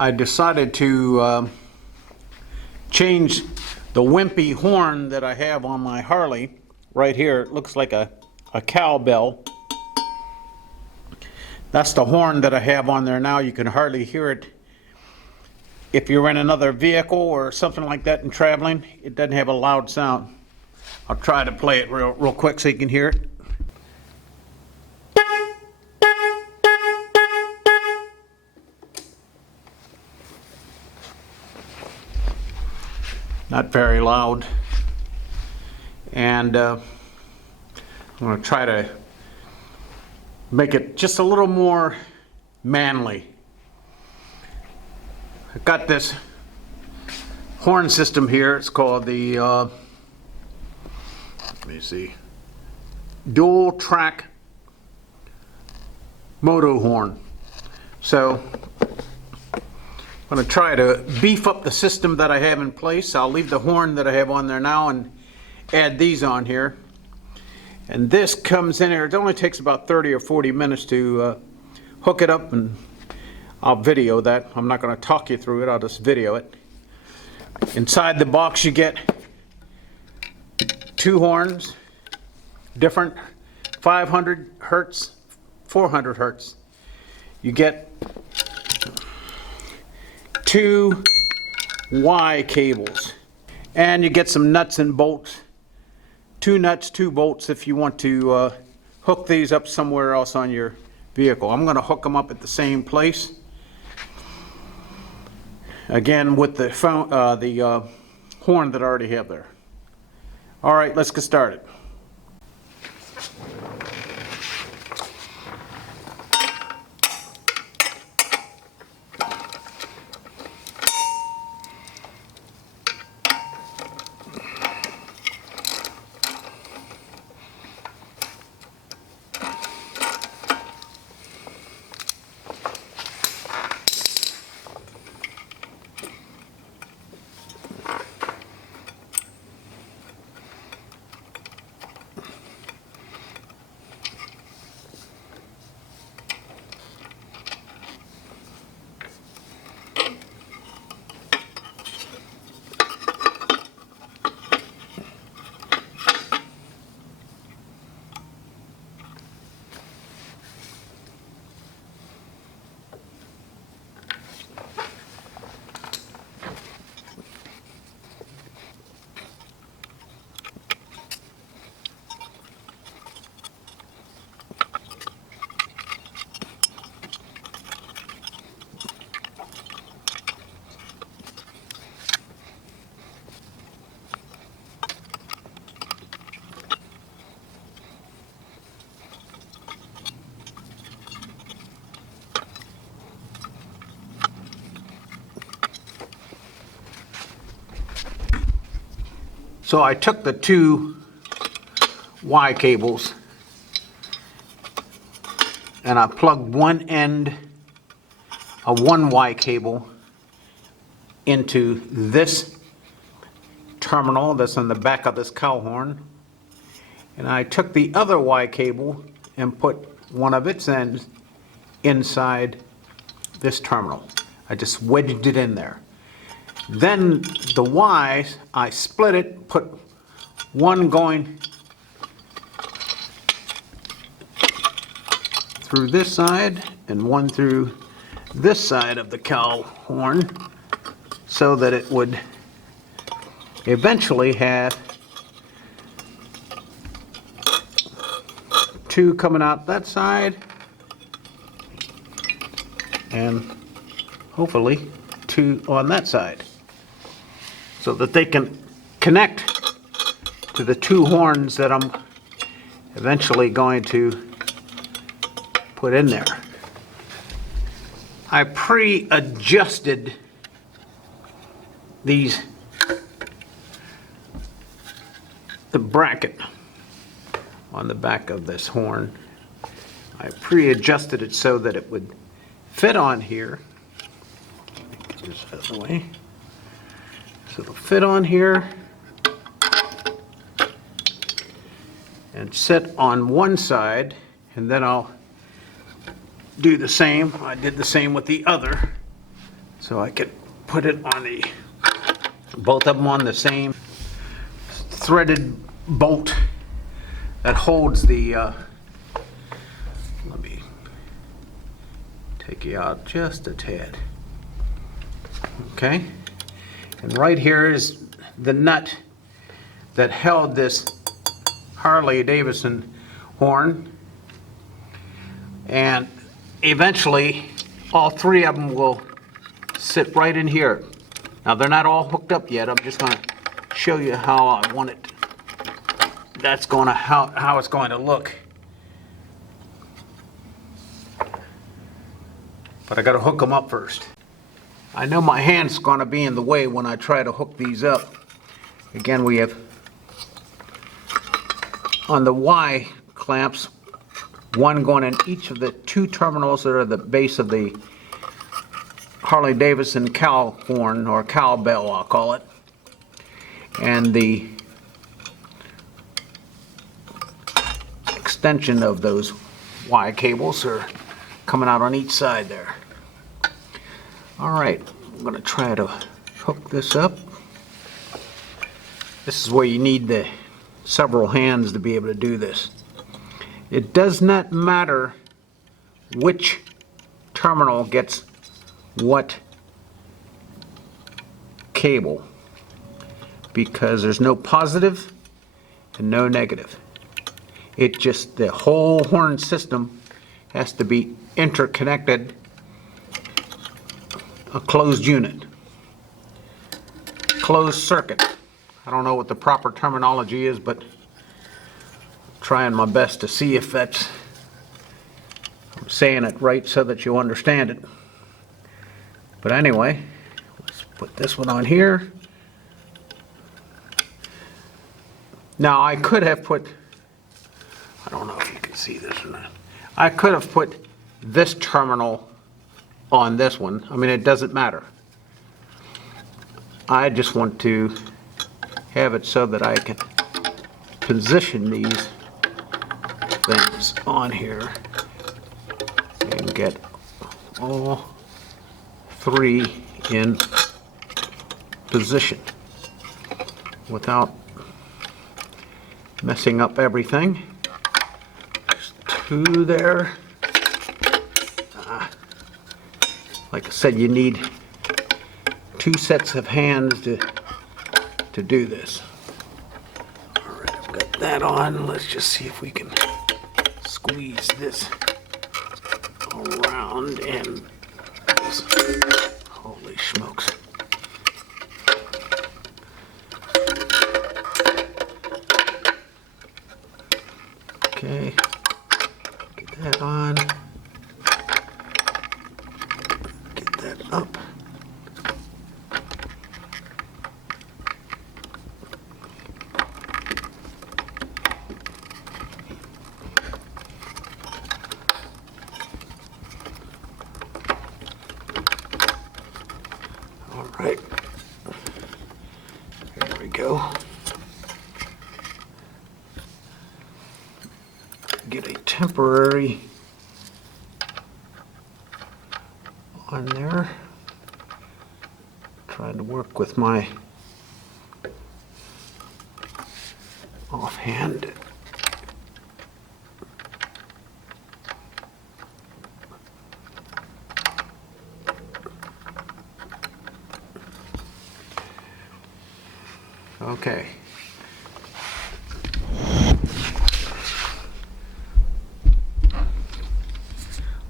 I decided to change the Wimpy horn that I have on my Harley. Right here, it looks like a cowbell. That's the horn that I have on there now. You can hardly hear it if you're in another vehicle or something like that and traveling. It doesn't have a loud sound. I'll try to play it real quick so you can hear it. Not very loud. And I'm going to try to make it just a little more manly. I've got this horn system here. It's called the let me see, dual track moto horn. So I'm going to try to beef up the system that I have in place. I'll leave the horn that I have on there now and add these on here. And this comes in here. It only takes about 30 or 40 minutes to hook it up, and I'll video that. I'm not going to talk you through it. I'll just video it. Inside the box you get two horns, different 500 hertz, 400 hertz. You get two Y cables, and you get some nuts and bolts. Two nuts, two bolts if you want to hook these up somewhere else on your vehicle. I'm going to hook them up at the same place. Again with the horn that I already have there. All right, let's get started. So I took the two Y cables and I plugged one end of one Y cable into this terminal that's on the back of this cow horn, and I took the other Y cable and put one of its ends inside this terminal. I just wedged it in there. Then the Y, I split it, put one going through this side and one through this side of the cow horn, so that it would eventually have two coming out that side and hopefully two on that side, so that they can connect to the two horns that I'm eventually going to put in there. I pre-adjusted the bracket on the back of this horn. I pre-adjusted it so that it would fit on here. Get this out of the way. So it'll fit on here and sit on one side, and then I'll do the same. I did the same with the other so I could put it on the, both of them on the same threaded bolt that holds the, let me take you out just a tad. Okay, and right here is the nut that held this Harley Davidson horn, and eventually all three of them will sit right in here. Now they're not all hooked up yet. I'm just going to show you how I want it. That's going to how it's going to look. But I got to hook them up first. I know my hand's going to be in the way when I try to hook these up. Again, we have on the Y clamps, one going in each of the two terminals that are the base of the Harley Davidson cow horn, or cowbell I'll call it, and the extension of those Y cables are coming out on each side there. All right, I'm going to try to hook this up. This is where you need the several hands to be able to do this. It does not matter which terminal gets what cable, because there's no positive and no negative. It just, the whole horn system has to be interconnected, a closed unit, closed circuit. I don't know what the proper terminology is, but I'm trying my best to see if that's, I'm saying it right so that you understand it. But anyway, let's put this one on here. Now I could have put, I don't know if you can see this or not, I could have put this terminal on this one. I mean, it doesn't matter. I just want to have it so that I can position these things on here and get all three in position without messing up everything. There's two there. Like I said, you need two sets of hands to do this. All right, I've got that on. Let's just see if we can squeeze this around and this. Holy smokes. Okay, get that on. Get that up. All right, there we go. Get a temporary on there. Trying to work with my offhand. Okay.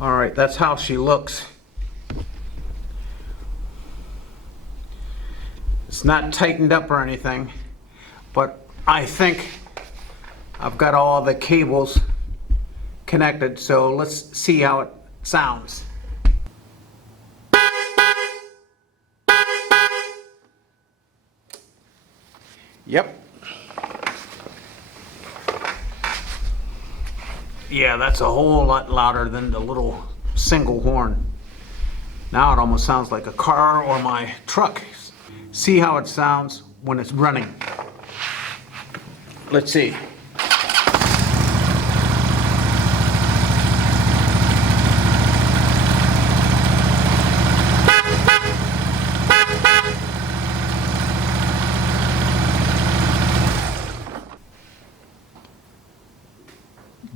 All right, that's how she looks. It's not tightened up or anything, but I think I've got all the cables connected, so let's see how it sounds. Yep. Yeah, that's a whole lot louder than the little single horn. Now it almost sounds like a car or my truck. See how it sounds when it's running. Let's see.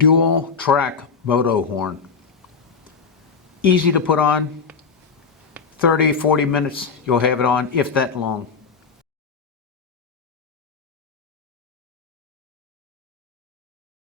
dual track moto horn. Easy to put on, 30, 40 minutes you'll have it on, if that long.